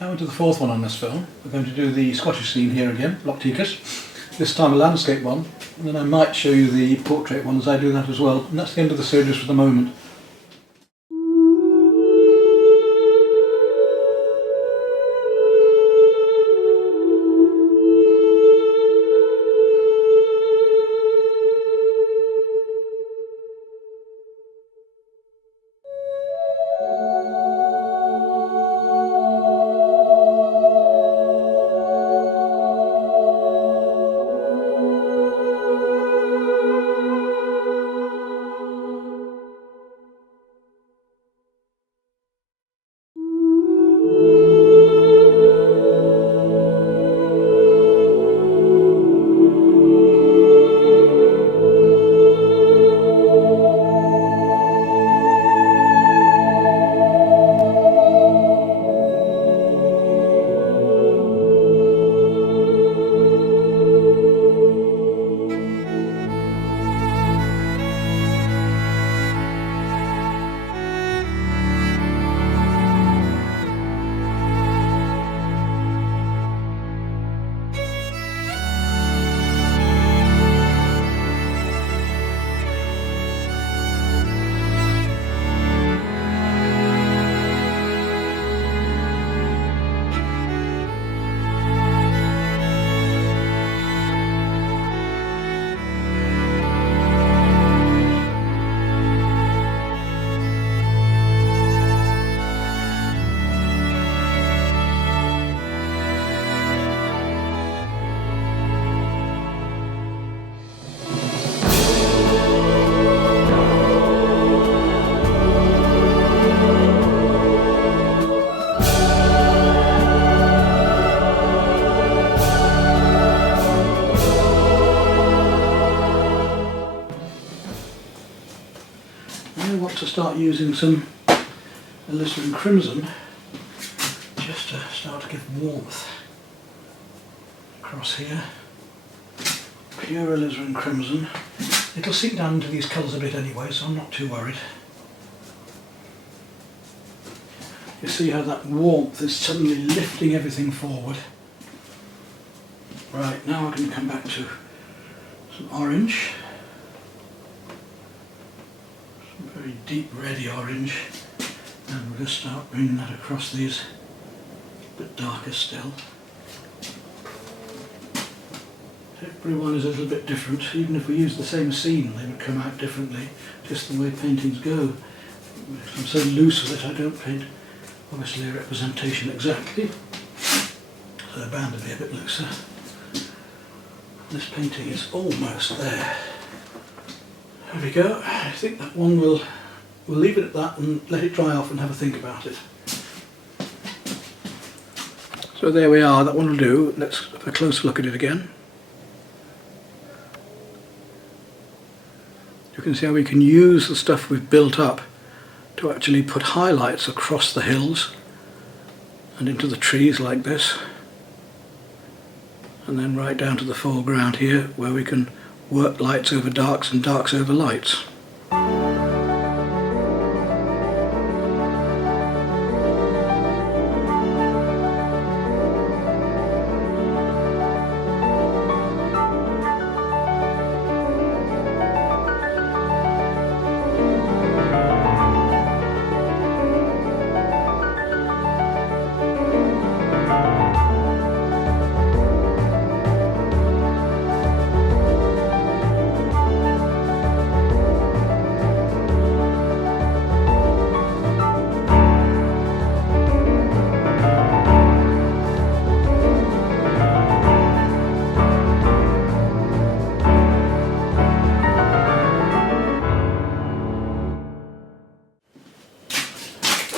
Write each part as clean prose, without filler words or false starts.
Now into the fourth one on this film. We're going to do the Scottish scene here again, Loch Teacuis. This time a landscape one, and then I might show you the portrait ones. I do that as well, and that's the end of the series for the moment. To start using some alizarin crimson just to start to give warmth across here. Pure alizarin crimson. It'll seep down into these colours a bit anyway, so I'm not too worried. You see how that warmth is suddenly lifting everything forward. Right, now I can come back to some orange. Very deep reddy orange, and we'll just start bringing that across these, a bit darker still. Everyone is a little bit different. Even if we use the same scene, they would come out differently, just the way paintings go. I'm so loose with it, I don't paint obviously a representation exactly, so they're bound to be a bit looser. This painting is almost there. There we go. I think that one we'll leave it at that and let it dry off and have a think about it. So there we are, that one will do. Let's have a closer look at it again. You can see how we can use the stuff we've built up to actually put highlights across the hills and into the trees like this. And then right down to the foreground here where we can work lights over darks and darks over lights.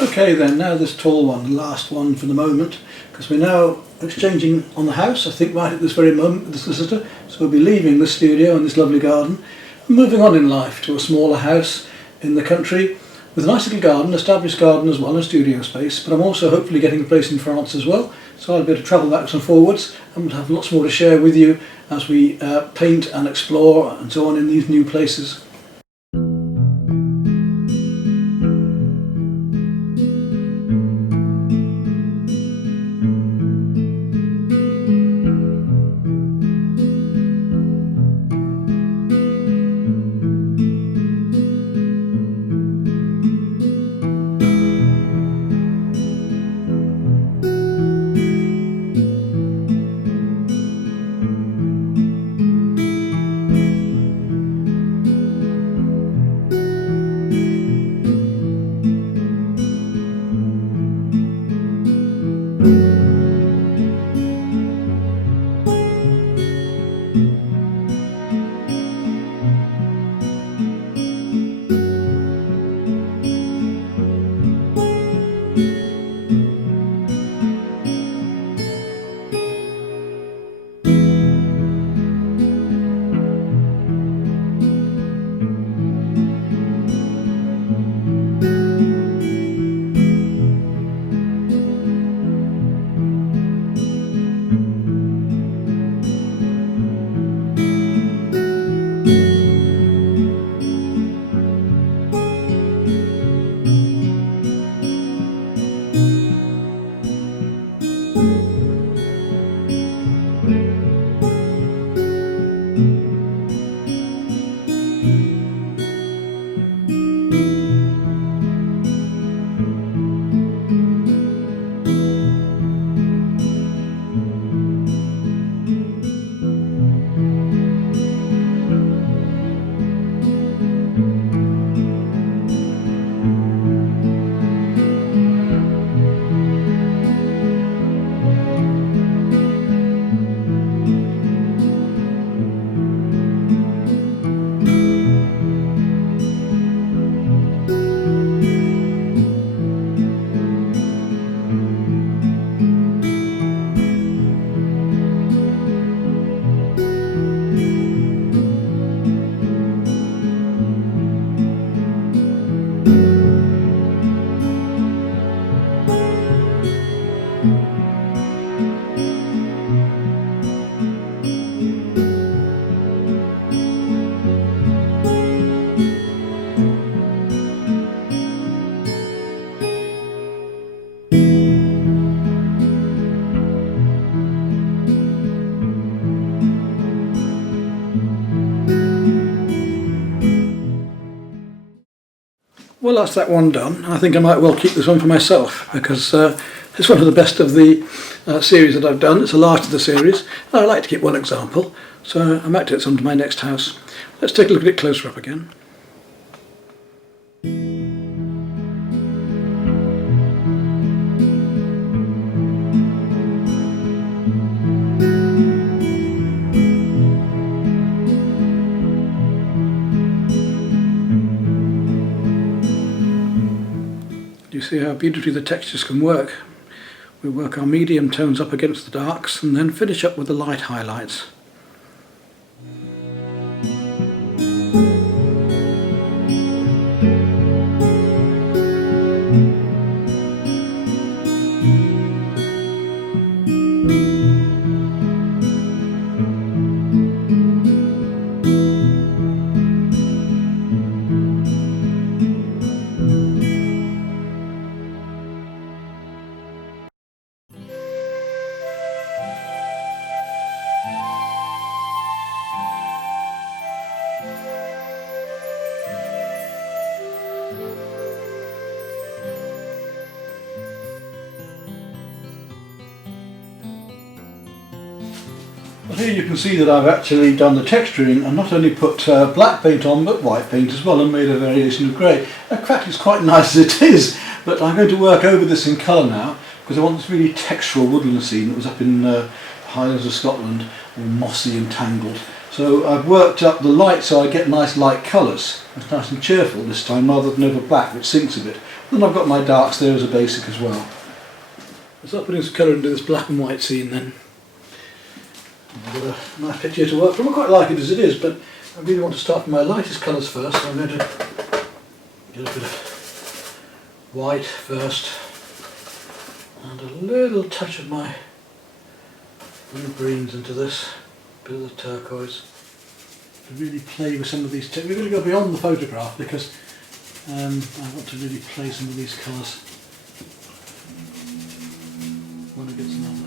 Okay then, now this tall one, the last one for the moment, because we're now exchanging on the house, I think right at this very moment with the solicitor, so we'll be leaving the studio and this lovely garden and moving on in life to a smaller house in the country with a nice little garden, established garden as well as studio space, but I'm also hopefully getting a place in France as well, so I'll be able to travel backwards and forwards and we'll have lots more to share with you as we paint and explore and so on in these new places. Well, that's that one done. I think I might well keep this one for myself because it's one of the best of the series that I've done. It's the last of the series. And I like to keep one example, so I might take some to my next house. Let's take a look at it closer up again. You see how beautifully the textures can work. We work our medium tones up against the darks and then finish up with the light highlights. Well, here you can see that I've actually done the texturing and not only put black paint on but white paint as well and made a variation of grey. In fact, it's quite nice as it is, but I'm going to work over this in colour now because I want this really textural woodland scene that was up in Highlands of Scotland, all mossy and tangled. So I've worked up the light so I get nice light colours. It's nice and cheerful this time rather than over black, which sinks a bit. Then I've got my darks there as a basic as well. Let's start putting some colour into this black and white scene then. I've got a nice picture to work from. I quite like it as it is, but I really want to start with my lightest colours first. So I'm going to get a bit of white first and a little touch of my blue greens into this, a bit of the turquoise, to really play with some of these. We're going to go beyond the photograph because I want to really play some of these colours one against another.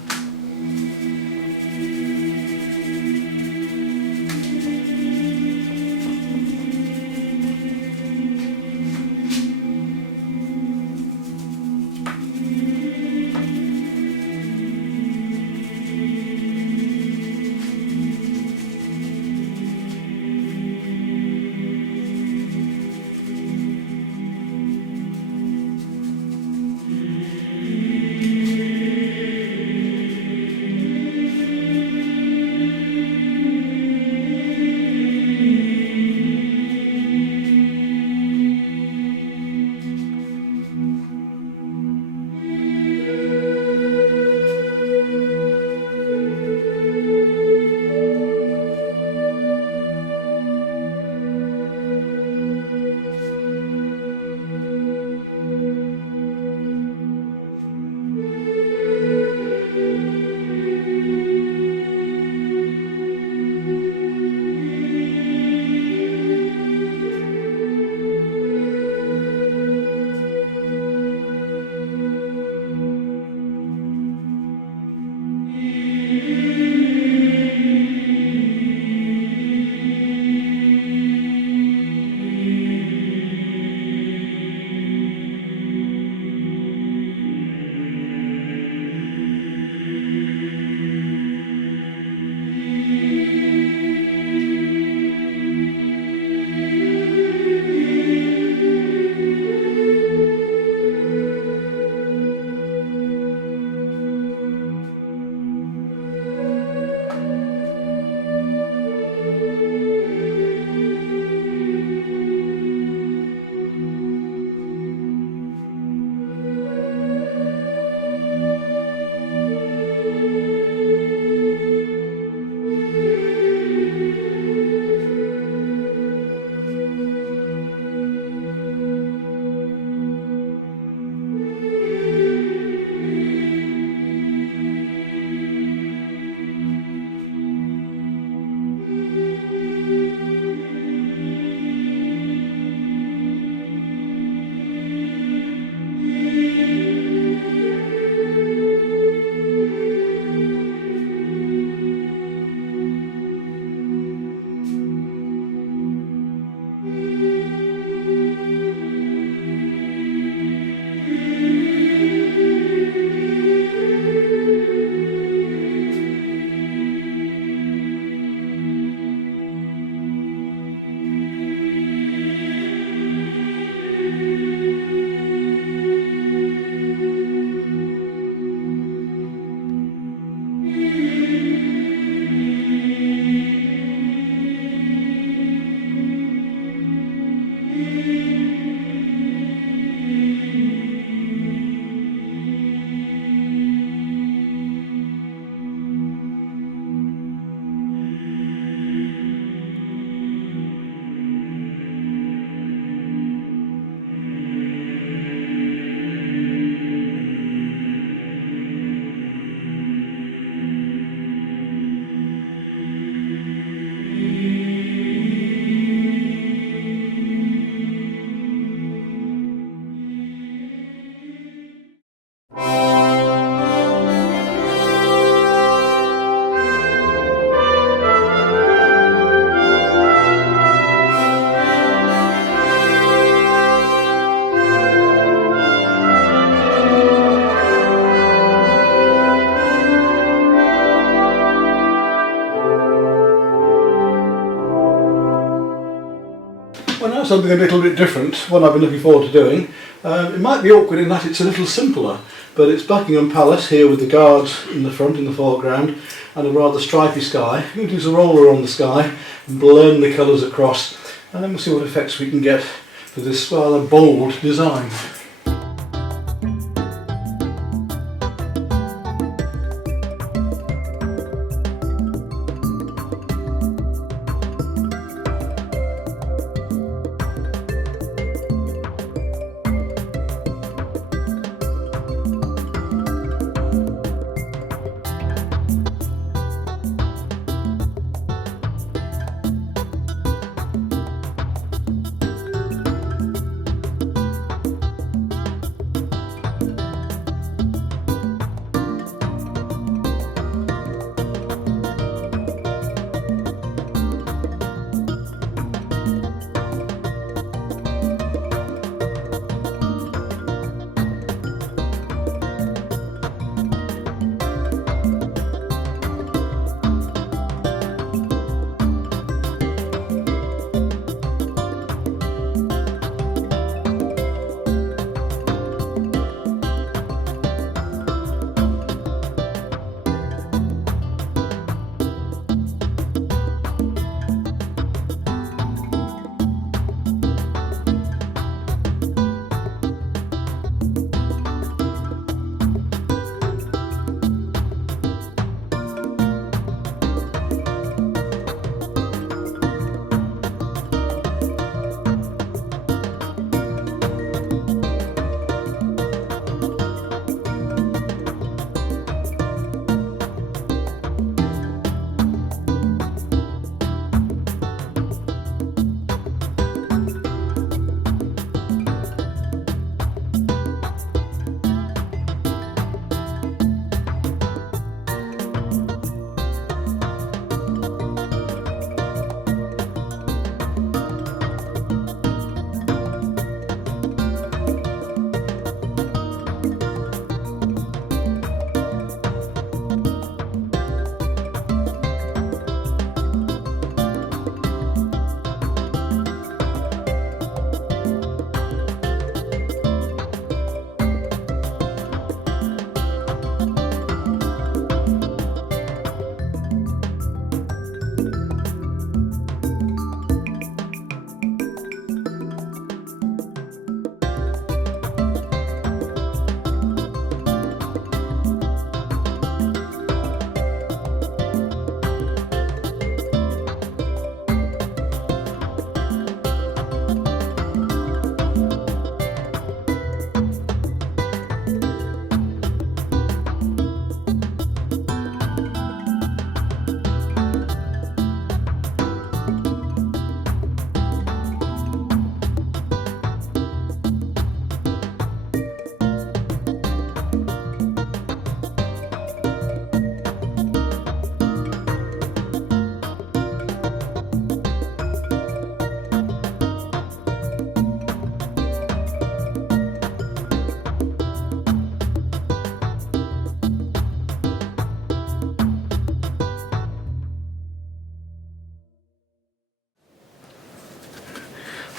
something a little bit different, one I've been looking forward to doing. It might be awkward in that it's a little simpler, but it's Buckingham Palace here with the guards in the front, in the foreground, and a rather stripy sky. We'll use a roller on the sky and blend the colours across, and then we'll see what effects we can get for this rather bold design.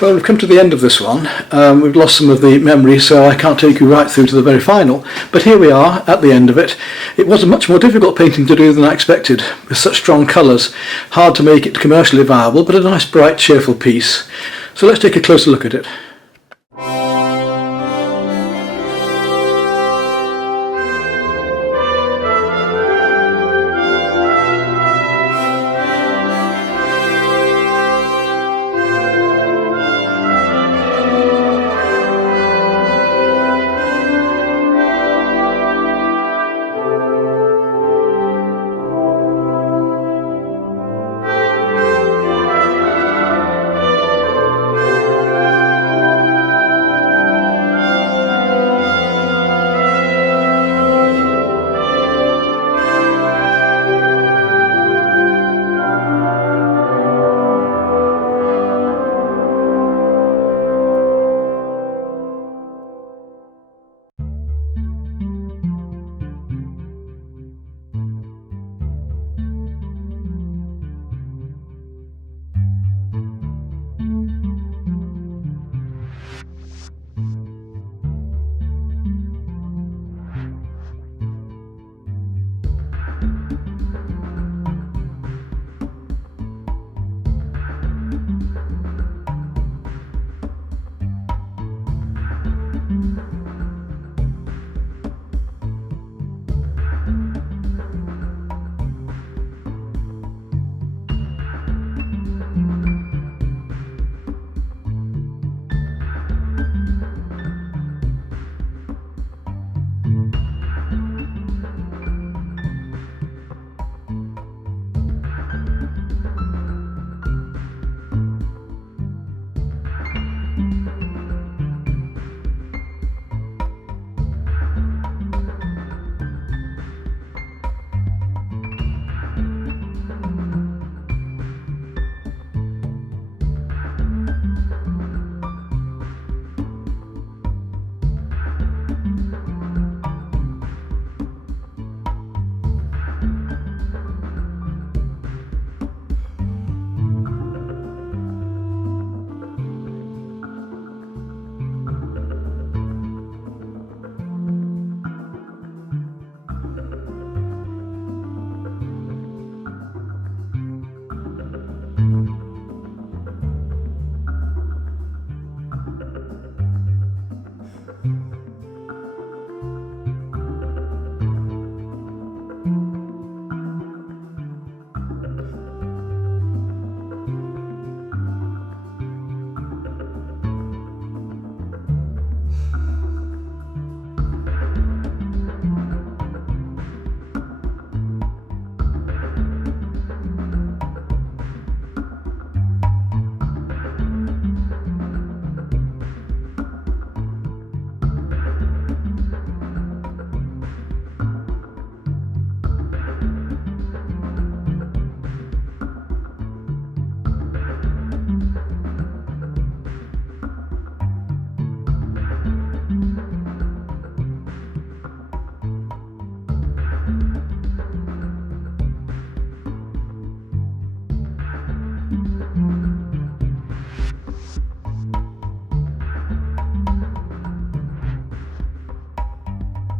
Well, we've come to the end of this one. We've lost some of the memory, so I can't take you right through to the very final. But here we are at the end of it. It was a much more difficult painting to do than I expected, with such strong colours. Hard to make it commercially viable, but a nice, bright, cheerful piece. So let's take a closer look at it.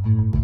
you.